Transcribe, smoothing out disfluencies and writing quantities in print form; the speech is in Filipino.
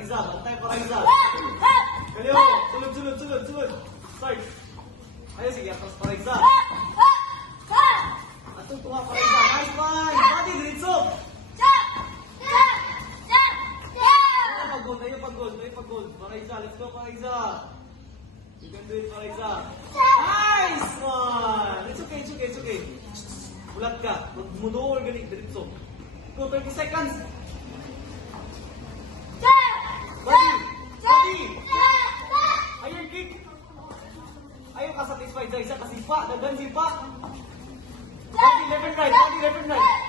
Paraiza. Bantay, Paraiza. Kalyo. Sulod. Start. Ayun, sige. Atras, Paraiza. Atong tunga, Paraiza. Nice one. Bati, diritso. Ayun, pag-goal. Paraiza, let's go, Paraiza. You can do it, Paraiza. Nice one. It's okay. Ulat ka. Magmudool galing, diritso. Go, 30 seconds. Body! Ayun, kick! Ayaw ka satisfied sa isa kasi pa, dagan si pa. Body left and right.